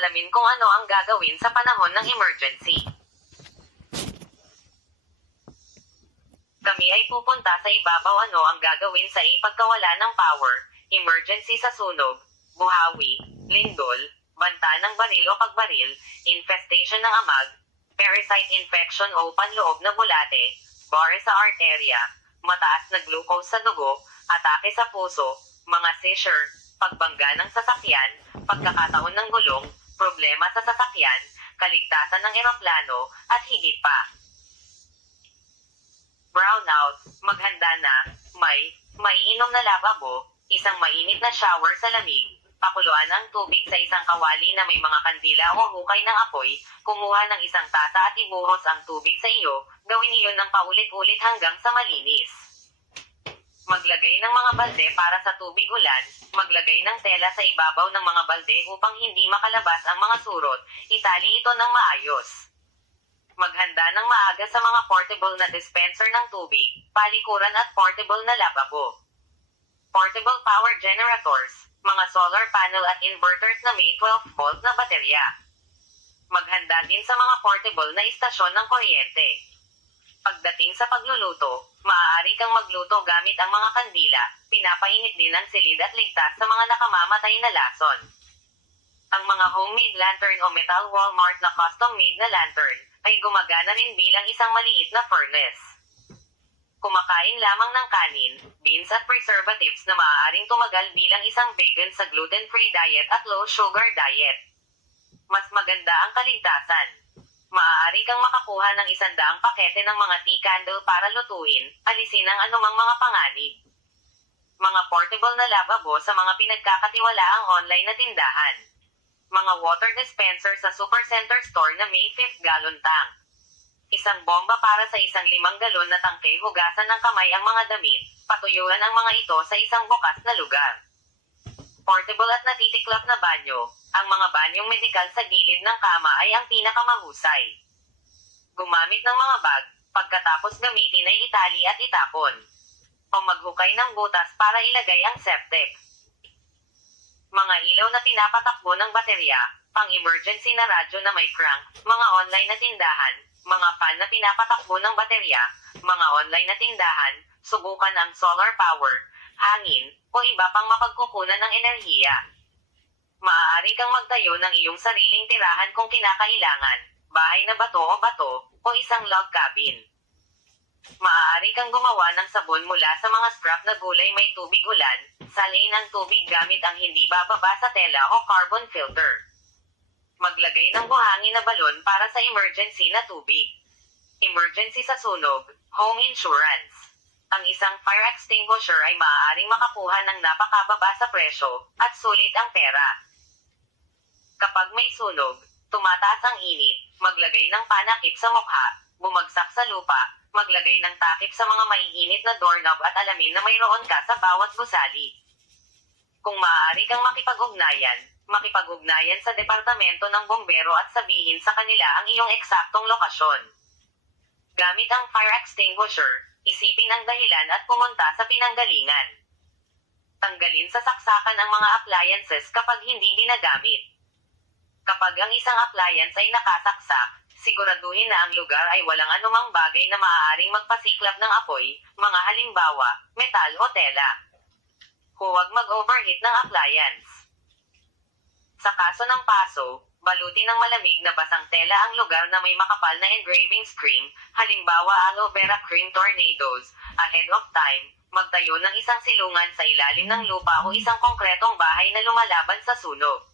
Alamin kung ano ang gagawin sa panahon ng emergency. Kami ay pupunta sa ibabaw ano ang gagawin sa ipagkawala ng power, emergency sa sunog, buhawi, lindol, banta ng baril o pagbaril, infestation ng amag, parasite infection o panloob na bulate, bar sa arterya, mataas na glucose sa dugo, atake sa puso, mga seizure, pagbangga ng sasakyan, pagkakataon ng gulong, problema sa sasakyan, kaligtasan ng eroplano, at higit pa. Brownout, maghanda na, may, maiinom na lababo, isang mainit na shower sa lamig, pakuluan ang tubig sa isang kawali na may mga kandila o hukay ng apoy, kumuha ng isang tasa at ibuhos ang tubig sa iyo, gawin iyon ng paulit-ulit hanggang sa malinis. Maglagay ng mga balde para sa tubig ulan, maglagay ng tela sa ibabaw ng mga balde upang hindi makalabas ang mga surot, itali ito ng maayos. Maghanda ng maaga sa mga portable na dispenser ng tubig, palikuran at portable na lababo. Portable power generators, mga solar panel at inverters na may 12-volt na baterya. Maghanda din sa mga portable na istasyon ng kuryente. Pagdating sa pagluluto, maaari kang magluto gamit ang mga kandila, pinapainit din ang silid at ligtas sa mga nakamamatay na lason. Ang mga homemade lantern o metal Walmart na custom-made na lantern, ay gumagana rin bilang isang maliit na furnace. Kumakain lamang ng kanin, beans at preservatives na maaaring tumagal bilang isang vegan sa gluten-free diet at low-sugar diet. Mas maganda ang kaligtasan. Maaari kang makakuha ng 100 pakete ng mga tea candle para lutuin, alisin ang anumang mga panganib. Mga portable na lababo sa mga pinagkakatiwalaang online na tindahan. Mga water dispenser sa Supercenter Store na may 5 gallon tank. Isang bomba para sa isang 5 galon na tangke hugasan ng kamay ang mga damit, patuyuan ang mga ito sa isang bukas na lugar. Portable at natitiklop na banyo, ang mga banyong medikal sa gilid ng kama ay ang pinakamahusay. Gumamit ng mga bag, pagkatapos gamitin ay itali at itapon. O maghukay ng butas para ilagay ang septic. Mga ilaw na pinapatakbo ng baterya, pang-emergency na radyo na may crank, mga online na tindahan, mga fan na pinapatakbo ng baterya, mga online na tindahan, subukan ang solar power, hangin, o iba pang mapagkukunan ng enerhiya. Maaari kang magtayo ng iyong sariling tirahan kung kinakailangan, bahay na bato o isang log cabin. Maaari kang gumawa ng sabon mula sa mga scrap na gulay may tubig ulan, salin ang tubig gamit ang hindi bababa sa tela o carbon filter. Maglagay ng buhangin na balon para sa emergency na tubig. Emergency sa sunog, home insurance. Ang isang fire extinguisher ay maaaring makakuha ng napakababa sa presyo, at sulit ang pera. Kapag may sunog, tumataas ang init, maglagay ng panakip sa mukha, bumagsak sa lupa, maglagay ng takip sa mga maiinit na doorknob at alamin na mayroon ka sa bawat gusali. Kung maaari kang makipag-ugnayan sa departamento ng bombero at sabihin sa kanila ang iyong eksaktong lokasyon. Gamit ang fire extinguisher, isipin ang dahilan at pumunta sa pinanggalingan. Tanggalin sa saksakan ang mga appliances kapag hindi ginagamit. Kapag ang isang appliance ay nakasaksak, siguraduhin na ang lugar ay walang anumang bagay na maaaring magpasiklab ng apoy, mga halimbawa, metal o tela. Huwag mag-overheat ng appliance. Sa kaso ng paso, balutin ng malamig na basang tela ang lugar na may makapal na engraving screen, halimbawa aloe vera cream tornadoes, ahead of time, magtayo ng isang silungan sa ilalim ng lupa o isang konkretong bahay na lumalaban sa sunog.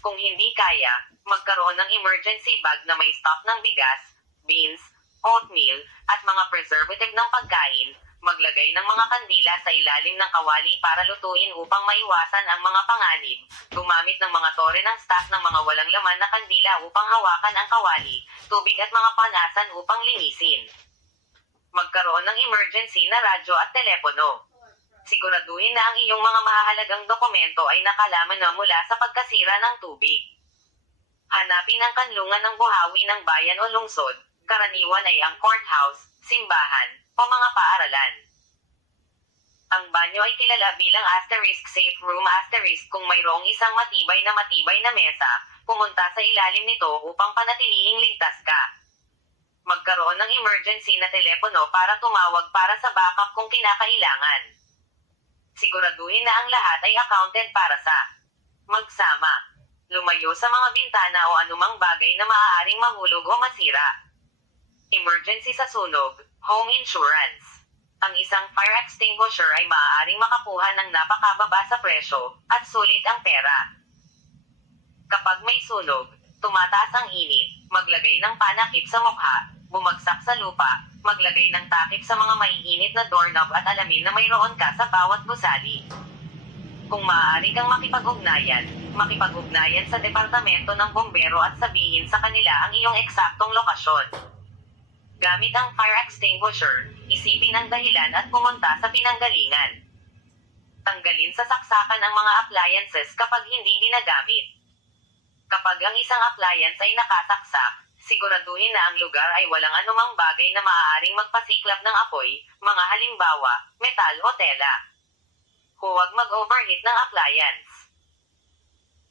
Kung hindi kaya, magkaroon ng emergency bag na may stock ng bigas, beans, oatmeal, at mga preservative ng pagkain, maglagay ng mga kandila sa ilalim ng kawali para lutuin upang maiwasan ang mga panganib, gumamit ng mga tore ng stock ng mga walang laman na kandila upang hawakan ang kawali, tubig at mga panasan upang linisin. Magkaroon ng emergency na radyo at telepono. Siguraduhin na ang iyong mga mahahalagang dokumento ay nakalaman na mula sa pagkasira ng tubig. Hanapin ang kanlungan ng buhawi ng bayan o lungsod, karaniwan ay ang courthouse, simbahan, o mga paaralan. Ang banyo ay kilala bilang safe room kung mayroong isang matibay na mesa, pumunta sa ilalim nito upang panatilihing ligtas ka. Magkaroon ng emergency na telepono para tumawag para sa backup kung kinakailangan. Siguraduhin na ang lahat ay accounted para sa magsama. Lumayo sa mga bintana o anumang bagay na maaaring mahulog o masira. Emergency sa sunog, home insurance. Ang isang fire extinguisher ay maaaring makakuha ng napakababa sa presyo, at sulit ang pera. Kapag may sunog, tumataas ang init, maglagay ng panakip sa mukha, bumagsak sa lupa, maglagay ng takip sa mga maiinit na doorknob at alamin na mayroon ka sa bawat gusali. Kung maaari kang makipag-ugnayan sa departamento ng bombero at sabihin sa kanila ang iyong eksaktong lokasyon. Gamit ang fire extinguisher, isipin ang dahilan at pumunta sa pinanggalingan. Tanggalin sa saksakan ang mga appliances kapag hindi ginagamit. Kapag ang isang appliance ay nakasaksak, siguraduhin na ang lugar ay walang anumang bagay na maaaring magpasiklab ng apoy, mga halimbawa, metal o tela. Huwag mag-overheat ng appliance.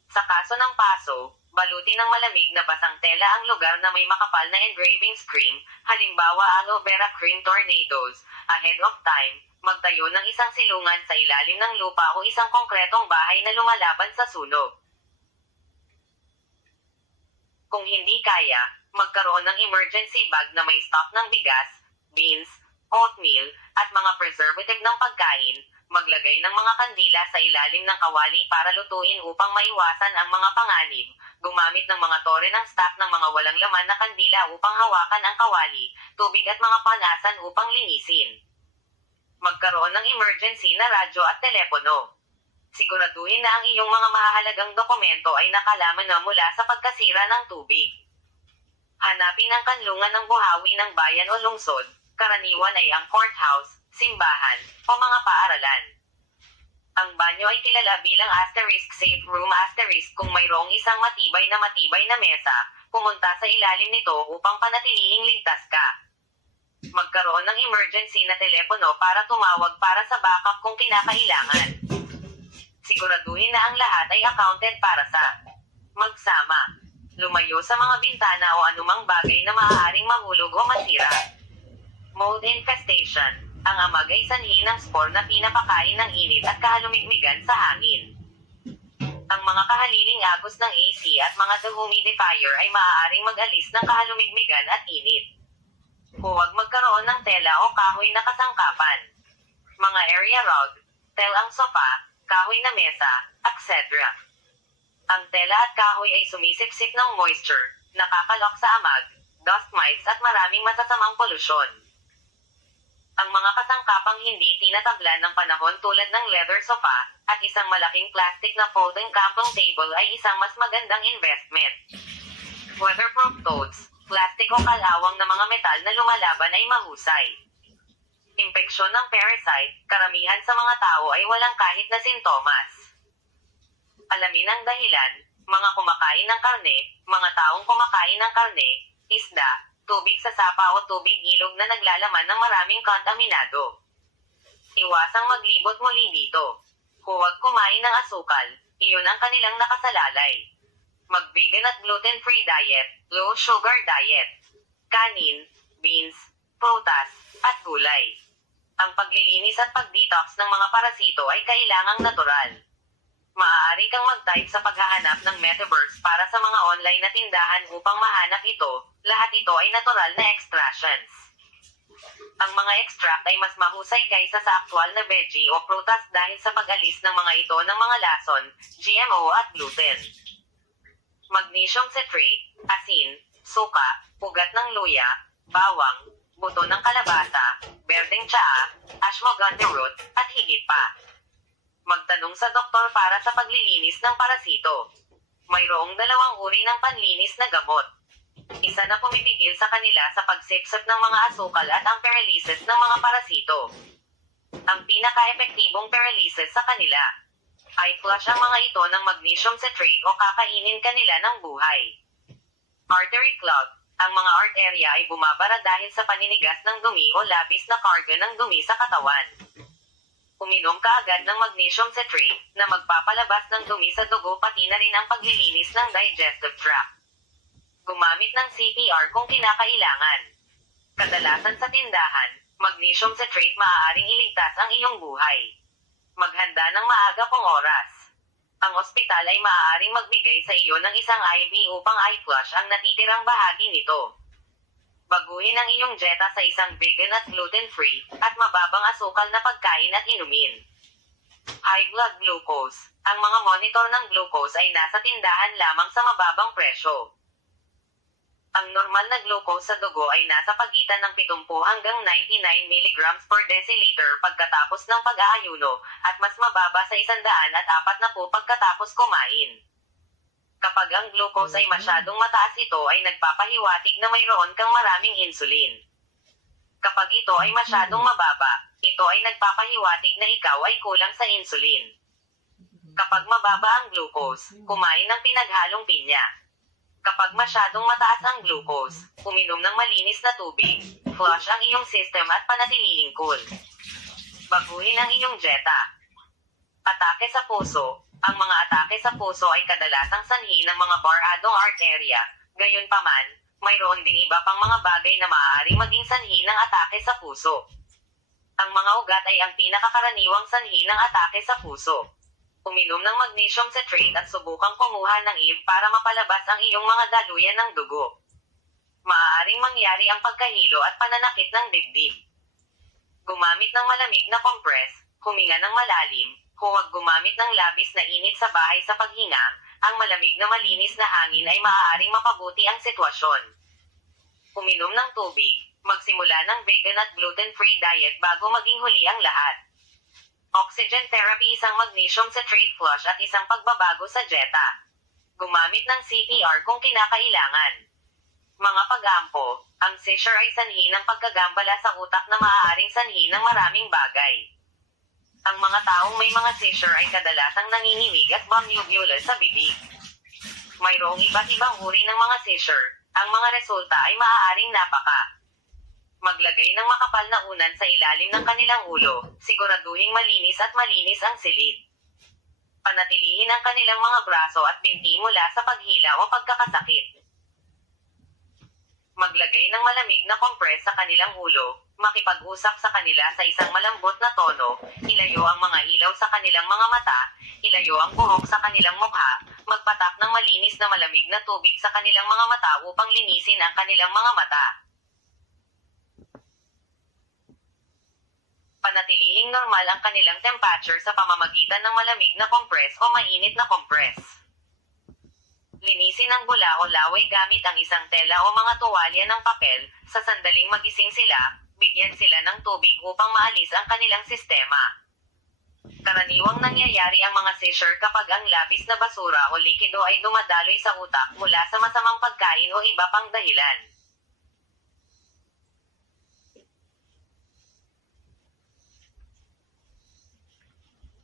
Sa kaso ng paso, balutin ng malamig na basang tela ang lugar na may makapal na engraving screen, halimbawa aloe vera cream tornadoes. Ahead of time, magtayo ng isang silungan sa ilalim ng lupa o isang konkretong bahay na lumalaban sa sunog. Kung hindi kaya, magkaroon ng emergency bag na may stock ng bigas, beans, oatmeal, at mga preservative ng pagkain. Maglagay ng mga kandila sa ilalim ng kawali para lutuin upang maiwasan ang mga panganib. Gumamit ng mga tore ng stock ng mga walang laman na kandila upang hawakan ang kawali, tubig at mga panasan upang linisin. Magkaroon ng emergency na radyo at telepono. Siguraduhin na ang iyong mga mahahalagang dokumento ay nakalaman na mula sa pagkasira ng tubig. Hanapin ang kanlungan ng buhawi ng bayan o lungsod, karaniwan ay ang courthouse, simbahan, o mga paaralan. Ang banyo ay kilala bilang safe room kung mayroong isang matibay na mesa, pumunta sa ilalim nito upang panatilihing ligtas ka. Magkaroon ng emergency na telepono para tumawag para sa backup kung kinakailangan. Siguraduhin na ang lahat ay accounted para sa magsama. Lumayo sa mga bintana o anumang bagay na maaaring mahulog o masira. Mold infestation. Ang amag ay sanhi ng spore na pinapakain ng init at kahalumigmigan sa hangin. Ang mga kahaliling agos ng AC at mga dehumidifier ay maaaring mag-alis ng kahalumigmigan at init. Huwag magkaroon ng tela o kahoy na kasangkapan. Mga area rug, telang sofa, kahoy na mesa, etc. Ang tela at kahoy ay sumisipsip ng moisture, nakakalok sa amag, dust mites at maraming masasamang polusyon. Ang mga kasangkapang hindi tinatablan ng panahon tulad ng leather sofa, at isang malaking plastic na folding camping table ay isang mas magandang investment. Weatherproof totes, plastic o kalawang na mga metal na lumalaban ay mahusay. Impeksyon ng parasite, karamihan sa mga tao ay walang kahit na sintomas. Alamin ang dahilan, mga kumakain ng karne, mga taong kumakain ng karne, isda, tubig sa sapa o tubig ilog na naglalaman ng maraming kontaminado. Iwasang maglibot muli dito. Huwag kumain ng asukal, iyon ang kanilang nakasalalay. Mag-vegan at gluten-free diet, low-sugar diet. Kanin, beans, prutas, at gulay. Ang paglilinis at pag-detox ng mga parasito ay kailangang natural. Maaari kang mag-type sa paghahanap ng metaverse para sa mga online na tindahan upang mahanap ito. Lahat ito ay natural na extractions. Ang mga extract ay mas mahusay kaysa sa aktwal na veggie o prutas dahil sa pag-alis ng mga ito ng mga lason, GMO at gluten. Magnesium citrate, asin, suka, ugat ng luya, bawang, buto ng kalabasa, berdeng tsaa, ashwagandha root, at higit pa. Magtanong sa doktor para sa paglilinis ng parasito. Mayroong 2 uri ng panlinis na gamot. Isa na pumipigil sa kanila sa pagsipsip ng mga asukal at ang paralysis ng mga parasito. Ang pinaka-epektibong paralysis sa kanila ay flush ang mga ito ng magnesium citrate o kakainin kanila ng buhay. Artery clog. Ang mga arterya ay bumabara dahil sa paninigas ng dumi o labis na karga ng dumi sa katawan. Uminom ka agad ng magnesium citrate, na magpapalabas ng dumi sa dugo pati na rin ang paglilinis ng digestive tract. Gumamit ng CPR kung kinakailangan. Kadalasan sa tindahan, magnesium citrate maaaring iligtas ang iyong buhay. Maghanda ng maaga kung oras. Ang ospital ay maaaring magbigay sa iyo ng isang IV upang i-flush ang natitirang bahagi nito. Baguhin ang iyong dieta sa isang vegan at gluten-free, at mababang asukal na pagkain at inumin. High blood glucose. Ang mga monitor ng glucose ay nasa tindahan lamang sa mababang presyo. Ang normal na glucose sa dugo ay nasa pagitan ng 70 hanggang 99 mg per deciliter pagkatapos ng pag-aayuno, at mas mababa sa 140 pagkatapos kumain. Kapag ang glucose ay masyadong mataas, ito ay nagpapahiwatig na mayroon kang maraming insulin. Kapag ito ay masyadong mababa, ito ay nagpapahiwatig na ikaw ay kulang sa insulin. Kapag mababa ang glucose, kumain ng pinaghalong pinya. Kapag masyadong mataas ang glucose, uminom ng malinis na tubig, flush ang iyong system at panatilihing cool. Baguhin ang iyong dieta. Atake sa puso. Ang mga atake sa puso ay kadalasang sanhi ng mga baradong arterya. Gayunpaman, mayroon ding iba pang mga bagay na maaaring maging sanhi ng atake sa puso. Ang mga ugat ay ang pinakakaraniwang sanhi ng atake sa puso. Uminom ng magnesium citrate at subukang kumuha ng IV para mapalabas ang iyong mga daluyan ng dugo. Maaaring mangyari ang pagkahilo at pananakit ng dibdib. Gumamit ng malamig na compress, huminga ng malalim, huwag gumamit ng labis na init sa bahay sa paghinga. Ang malamig na malinis na hangin ay maaaring mapabuti ang sitwasyon. Uminom ng tubig, magsimula ng vegan at gluten-free diet bago maging huli ang lahat. Oxygen therapy, isang magnesium citrate flush at isang pagbabago sa dieta. Gumamit ng CPR kung kinakailangan. Mga pag-ampo, ang seizure ay sanhi ng pagkagambala sa utak na maaaring sanhi ng maraming bagay. Ang mga taong may mga seizure ay kadalasang nanginginig at bumubulol sa bibig. Mayroong iba't ibang uri ng mga seizure. Ang mga resulta ay maaaring napaka. Maglagay ng makapal na unan sa ilalim ng kanilang ulo, siguraduhing malinis at malinis ang silid. Panatilihin ang kanilang mga braso at binti mula sa paghila o pagkakasakit. Maglagay ng malamig na compress sa kanilang ulo, makipag-usap sa kanila sa isang malambot na tono, ilayo ang mga ilaw sa kanilang mga mata, ilayo ang buhok sa kanilang mukha, magpatak ng malinis na malamig na tubig sa kanilang mga mata upang linisin ang kanilang mga mata. Panatilihing normal ang kanilang temperature sa pamamagitan ng malamig na compress o mainit na compress. Linisin ang bula o laway gamit ang isang tela o mga tuwalya ng papel. Sa sandaling magising sila, bigyan sila ng tubig upang maalis ang kanilang sistema. Karaniwang nangyayari ang mga seizure kapag ang labis na basura o likido ay dumadaloy sa utak mula sa masamang pagkain o iba pang dahilan.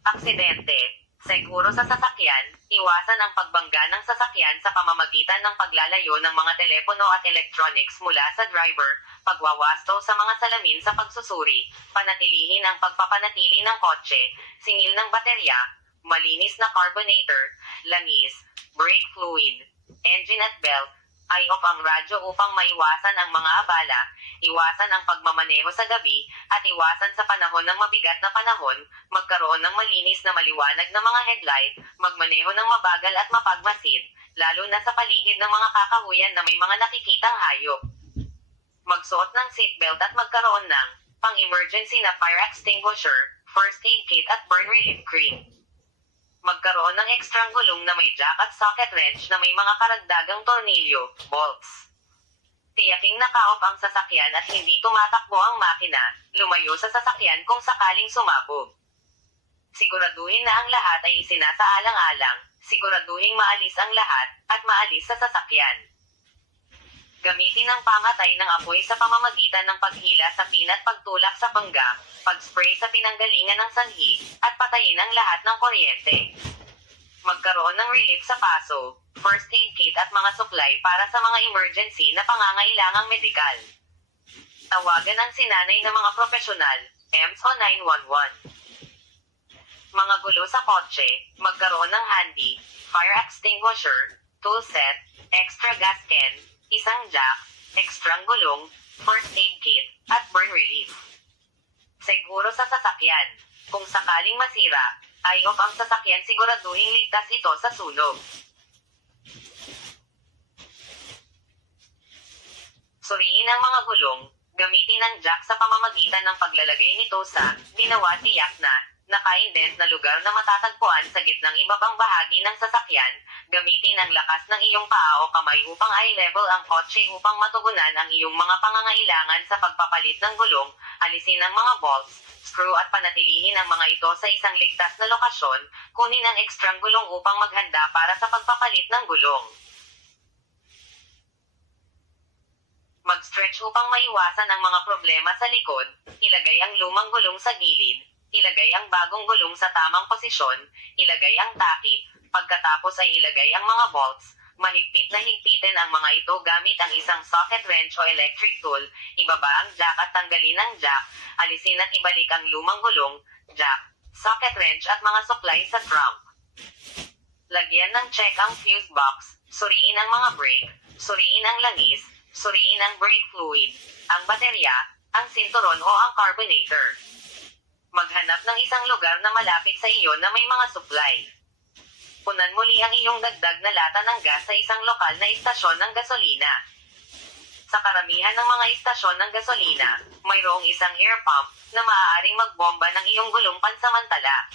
Aksidente. Seguro sa sasakyan, iwasan ang pagbangga ng sasakyan sa pamamagitan ng paglalayo ng mga telepono at electronics mula sa driver, pagwawasto sa mga salamin sa pagsusuri, panatilihin ang pagpapanatili ng kotse, singil ng baterya, malinis na carburetor, langis, brake fluid, engine at belt, i-off ang radyo upang maiwasan ang mga abala, iwasan ang pagmamaneho sa gabi, at iwasan sa panahon ng mabigat na panahon, magkaroon ng malinis na maliwanag na mga headlight, magmaneho ng mabagal at mapagmasid, lalo na sa paligid ng mga kakahuyan na may mga nakikitang hayop. Magsuot ng seatbelt at magkaroon ng pang-emergency na fire extinguisher, first aid kit at burn relief cream. Magkaroon ng ekstrang gulong na may jack at socket wrench na may mga karagdagang tornilyo, bolts. Tiyaking naka-off ang sasakyan at hindi tumatakbo ang makina, lumayo sa sasakyan kung sakaling sumabog. Siguraduhin na ang lahat ay isinasaalang-alang, siguraduhin maalis ang lahat, at maalis sa sasakyan. Gamitin ang pangatay ng apoy sa pamamagitan ng paghila sa pin at pagtulak sa pangga, pag-spray sa pinanggalingan ng sanhi, at patayin ang lahat ng kuryente. Magkaroon ng relief sa paso, first aid kit at mga supply para sa mga emergency na pangangailangang medikal. Tawagan ang sinanay ng mga profesional, EMS o 911. mga gulo sa kotse, magkaroon ng handy, fire extinguisher, tool set, extra gas can, isang jack, ekstrang gulong, first aid kit, at burn relief. Seguro sa sasakyan. Kung sakaling masira, ay-off ang sasakyan siguraduhing ligtas ito sa sunog. Suriin ang mga gulong, gamitin ang jack sa pamamagitan ng paglalagay nito sa ginawa tiyak na naka-indent na lugar na matatagpuan sa gitnang ibabang bahagi ng sasakyan. Gamitin ang lakas ng iyong paa o kamay upang i-level ang kotse upang matugunan ang iyong mga pangangailangan sa pagpapalit ng gulong. Alisin ang mga bolts, screw at panatilihin ang mga ito sa isang ligtas na lokasyon. Kunin ang ekstrang gulong upang maghanda para sa pagpapalit ng gulong. Mag-stretch upang maiwasan ang mga problema sa likod. Ilagay ang lumang gulong sa gilid. Ilagay ang bagong gulong sa tamang posisyon. Ilagay ang takip. Pagkatapos ay ilagay ang mga bolts. Mahigpit na higpitin ang mga ito gamit ang isang socket wrench o electric tool. Ibaba ang jack at tanggalin ang jack. Alisin at ibalik ang lumang gulong, jack, socket wrench at mga supply sa trunk. Lagyan ng check ang fuse box. Suriin ang mga brake. Suriin ang langis. Suriin ang brake fluid, ang baterya, ang sinturon o ang carburetor. Maghanap ng isang lugar na malapit sa iyo na may mga supply. Punan muli ang iyong dagdag na lata ng gas sa isang lokal na istasyon ng gasolina. Sa karamihan ng mga istasyon ng gasolina, mayroong isang air pump na maaaring magbomba ng iyong gulong pansamantala.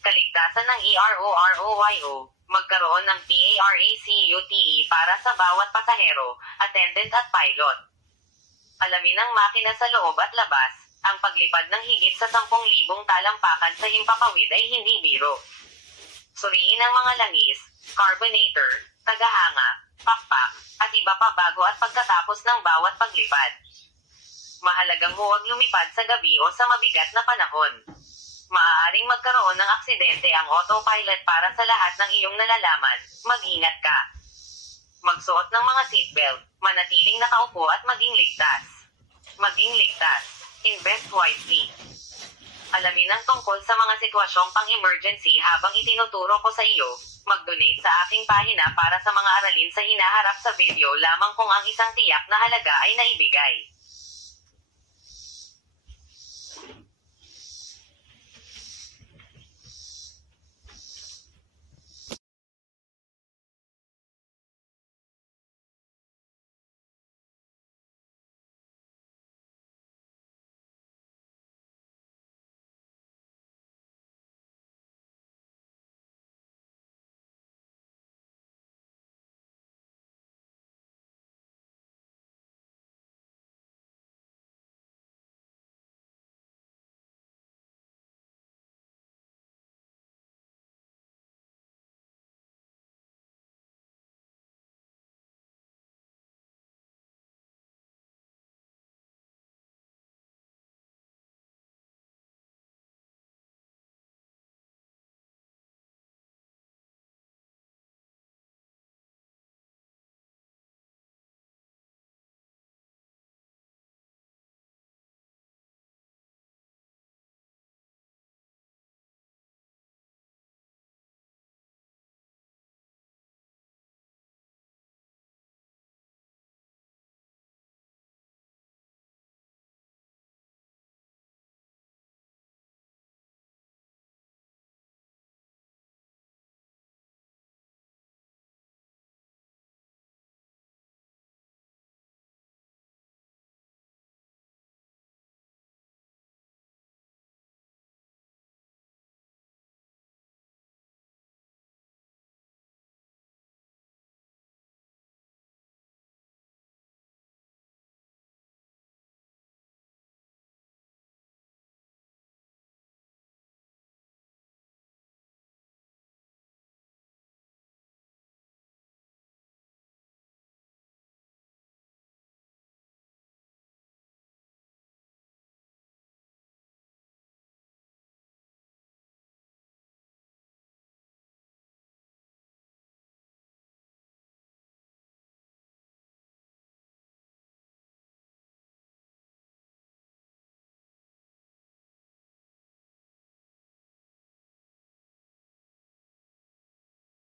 Kaligtasan ng EROROYO. Magkaroon ng PARACUTE para sa bawat pasahero, attendant at pilot. Alamin ang makina sa loob at labas. Ang paglipad ng higit sa 10,000 talampakan sa himpapawid ay hindi biro. Suriin ang mga langis, carburetor, tagahanga, pakpak, at iba pa bago at pagkatapos ng bawat paglipad. Mahalagang huwag lumipad sa gabi o sa mabigat na panahon. Maaaring magkaroon ng aksidente ang autopilot. Para sa lahat ng iyong nalalaman, mag-ingat ka. Magsuot ng mga seatbelt, manatiling nakaupo at maging ligtas. Maging ligtas. Invest wisely. Alamin ang tungkol sa mga sitwasyong pang-emergency habang itinuturo ko sa iyo. Mag-donate sa aking pahina para sa mga aralin sa hinaharap sa video lamang kung ang isang tiyak na halaga ay naibigay.